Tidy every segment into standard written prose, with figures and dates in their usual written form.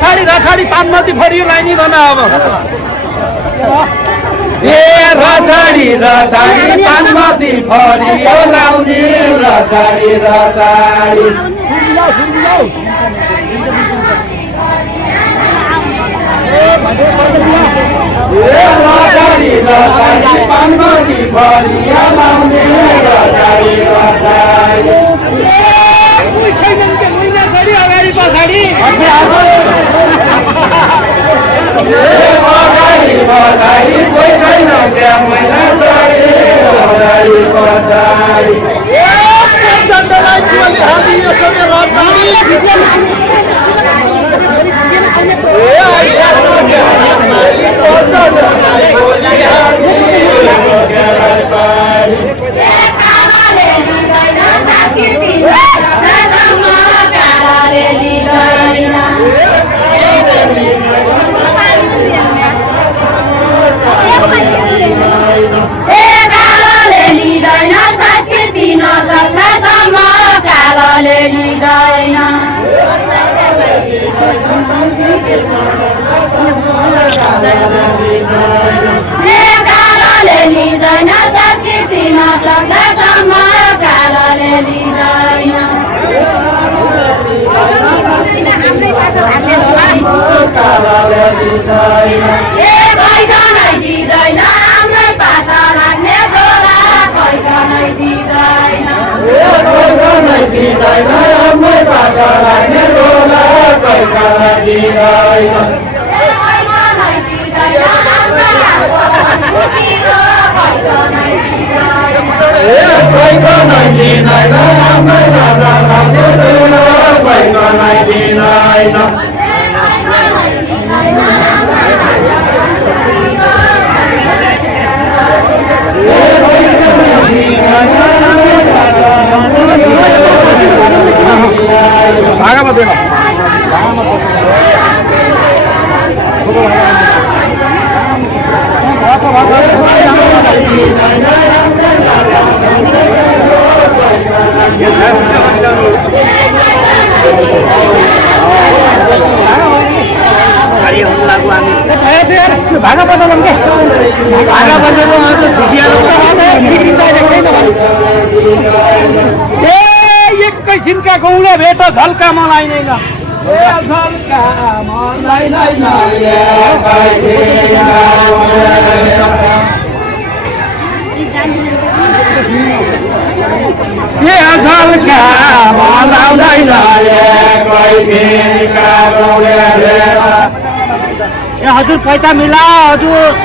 रछाडी पानमती फरियो लाइनी बना अब ए रछाडी पानमती फरियो लाउने रछाडी पानमती फरियो लाउने रछाडी अगाडि पछाडि कोही छैन त्यहाँ मैला चढे अगाडि पछाडि एकैछिनका गौँडा भेट झल्का मलाई नै हजुर पैसा मिला हजुर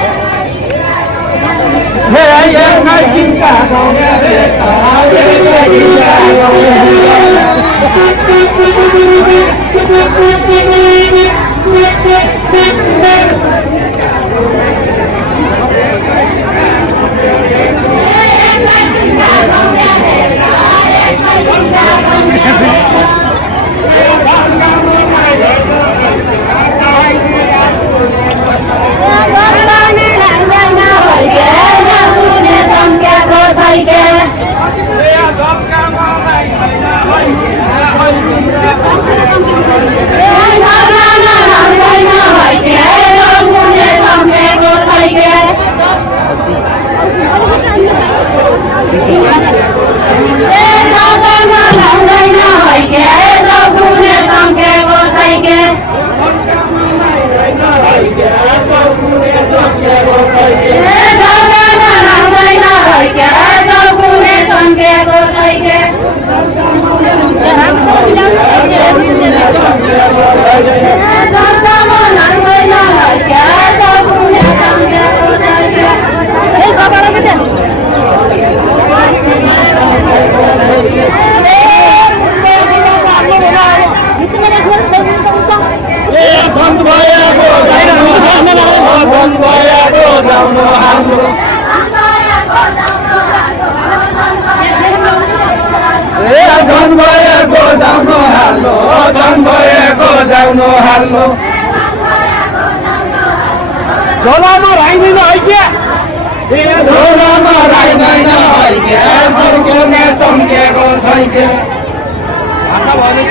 झोलामा राइदैन है क्या झोलामा राइदैन है क्या सर्केमा चम्केको छै क्या आशा भने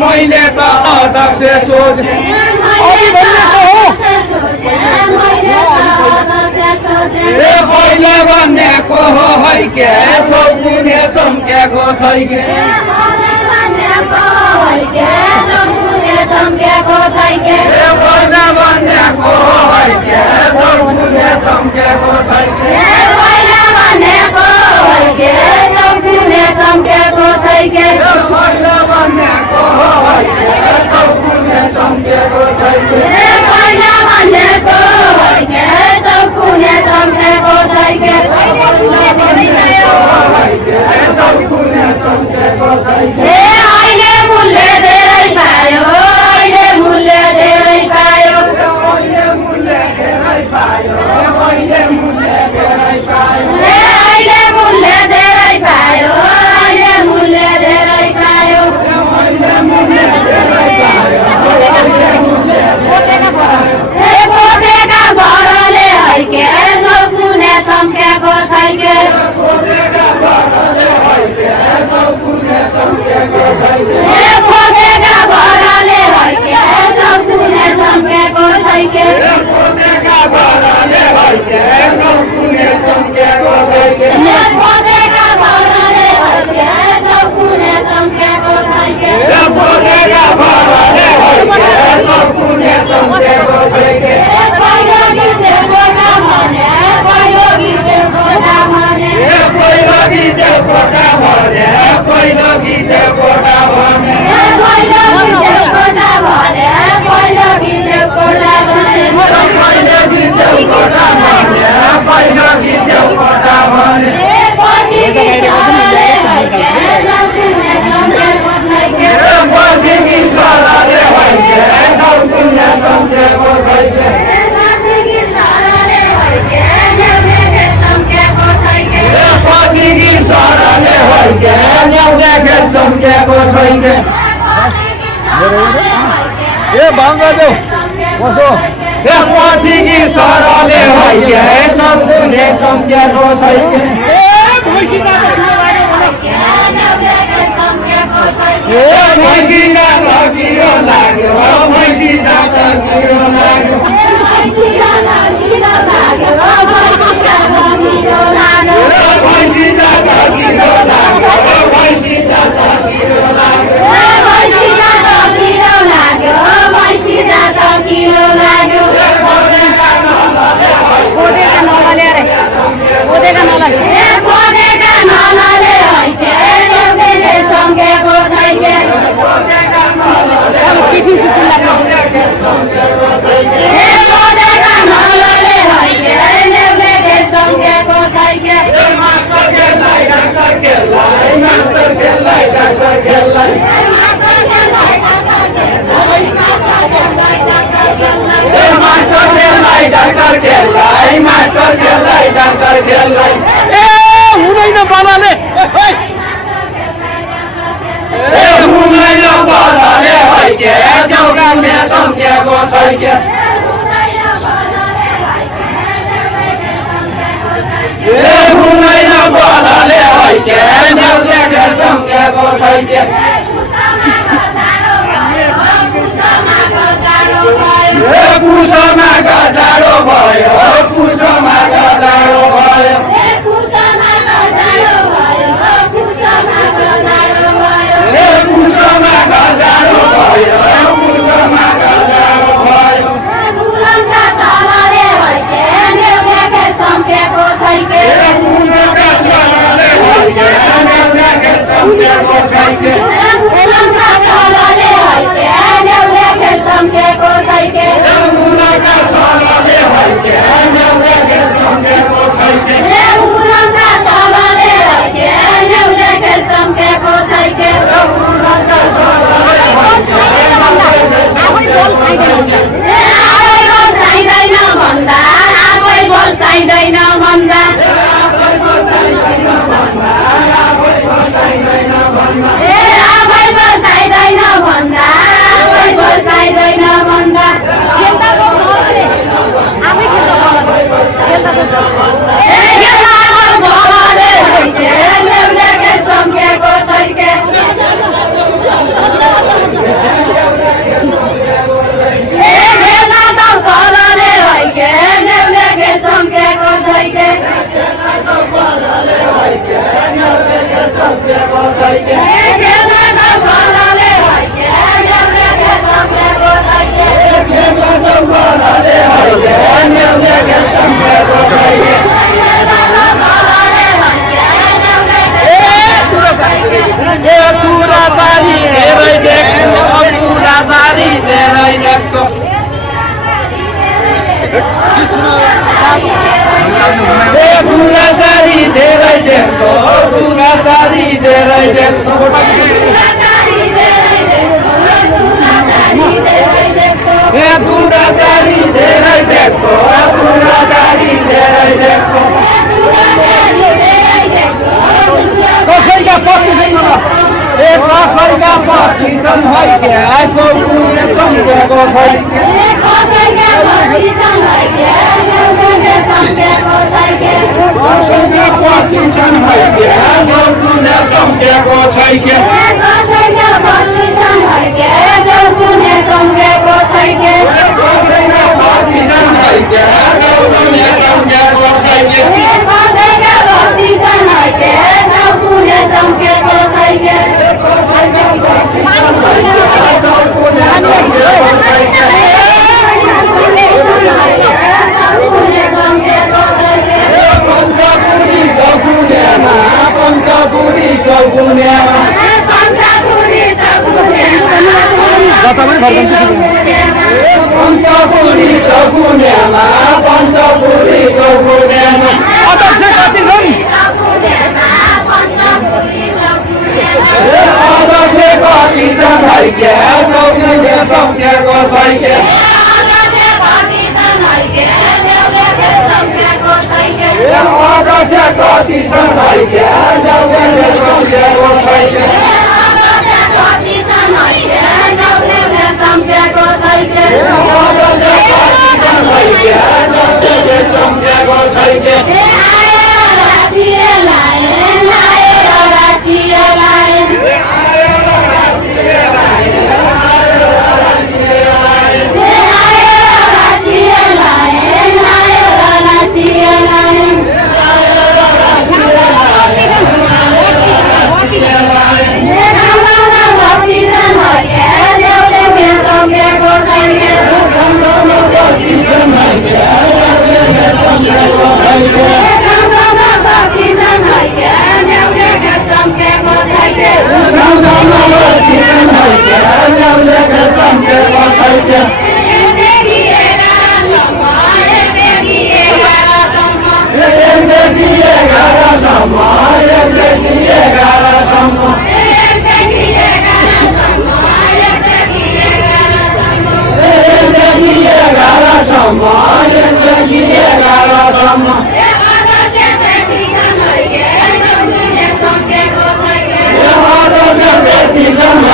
मैले त अध्यक्ष सोचे पहिला भनेको हो है के चौकुने चम्केको छै के पहिला भनेको हो है के चौकुने चम्केको छै के पहिला भनेको है के चौकुने चम्केको छै के पहिला भनेको हो है के चौकुने चम्केको छै के पहिला भनेको है के चौकुने चम्केको छै के अहिले मूल्य धेरै पायो अहिले मूल्य धेरै पायो अहिले मूल्य धेरै पायो अहिले मूल्य धेरै पायो अहिले मूल्य धेरै पायो अहिले मूल्य धेरै पायो अहिले मूल्य धेरै पायो अहिले मूल्य धेरै पायो बोकेका भरले है के चौकुने चम्केको छै के बोकेका भरले है के चौकुने चम्केको छै के बोकेका भरले है के चौकुने चम्केको छै के बोकेका भरले है के चौकुने चम्केको छै के बोकेका भरले है के चौकुने चम्केको छै के बोकेका भरले है के चौकुने चम्केको छै के पहिलो गीत कोटा भने पहिलो गीत कोटा भने पहिलो गीत कोटा भने पहिलो गीत कोटा भने पहिलो गीत कोटा भने पहिलो गीत कोटा भने पहिलो गीत कोटा भने पहिलो गीत कोटा भने पछि कि सरले है के चौकुने चम्केको छै के पछि कि सरले है के चौकुने चम्केको छै के पछि कि सरले है के चम्केको छै के पछि कि सरले है के चम्केको छै के ए भाङ्गा देऊ बसो पछि कि सरले है के चौकुने चम्केको छै के भैँसीका लगिरो हुँदैन बाबाले हुँदैन बाबाले हैके जौगा मेचम के गोसाइके हुँदैन बाबाले हैके जौगा मेचम के गोसाइके पुसमा गजाडो भयो पुसमा गजाडो भयो पुसमा गजाडो भयो पुसमा गजाडो भयो फुलका सालाले हैके नेउले चम्केको छैके फुलका सालाले हैके नेउले चम्केको छैके फुलका सालाले हैके नेउले चम्केको छैके फुलका सालाले हैके नेउले चम्केको छैके फुलका सालाले हैके नेउले चम्केको छैके फुलका सालाले आफै बोल चाहिँदैन भन्दा आफै बोल चाहिँदैन भन्दा आफै बोल चाहिँदैन भन्दा चम्केको छैके चम्केको छैके पञ्चपुरी चौकुनेमा पञ्चपुरी चौकुनेमा अध्यक्ष कति छन् अध्यक्ष कति छन् हैके चौकुने चम्केको छैके अध्यक्ष कति छन् हैके चौकुने चम्केको छैके Yeah.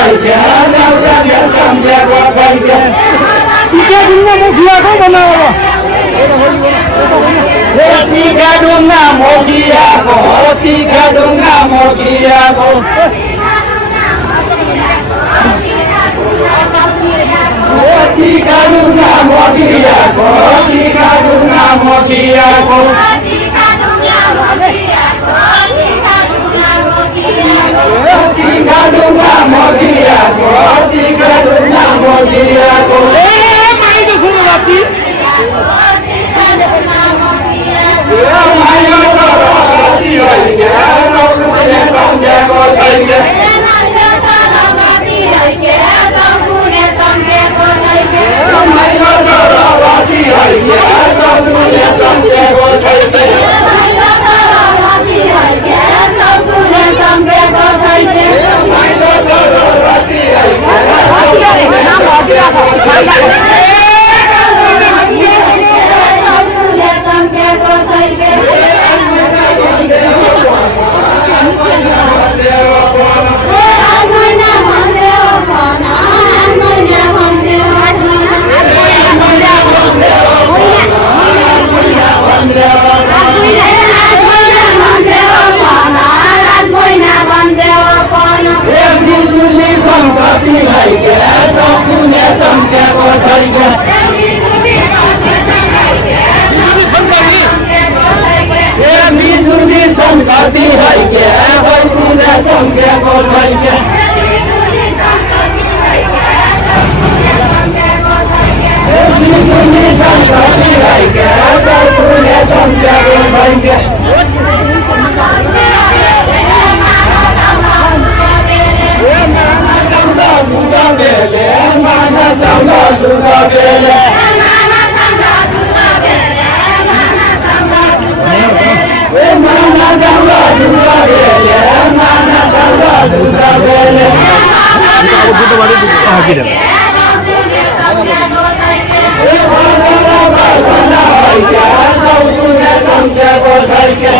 haike Jauhnya sampai bosaike Tiga dunia mau dia kau mana apa? Tiga dunga mogiako Tiga dunga mogiako Tiga dunga mogiako Tiga dunga mogiako Tiga dunga mogiako Tiga dunga mogiako Main tu suruh lagi. Ayo soroti haike Jauhnya sampai bosaike Ayo soroti haike Jauhnya sampai bosaike Ayo soroti Sangkati haike, hoikunya sampai bosaike. Hoikunya sangkati haike, hoikunya sampai bosaike. Mana jauh sudah bele, mana jauh sudah bele. Mana jauh sudah bele, mana jauh sudah bele. Kita balik tu. Ah, kita. Mana haike, jauhnya sampai bosaike.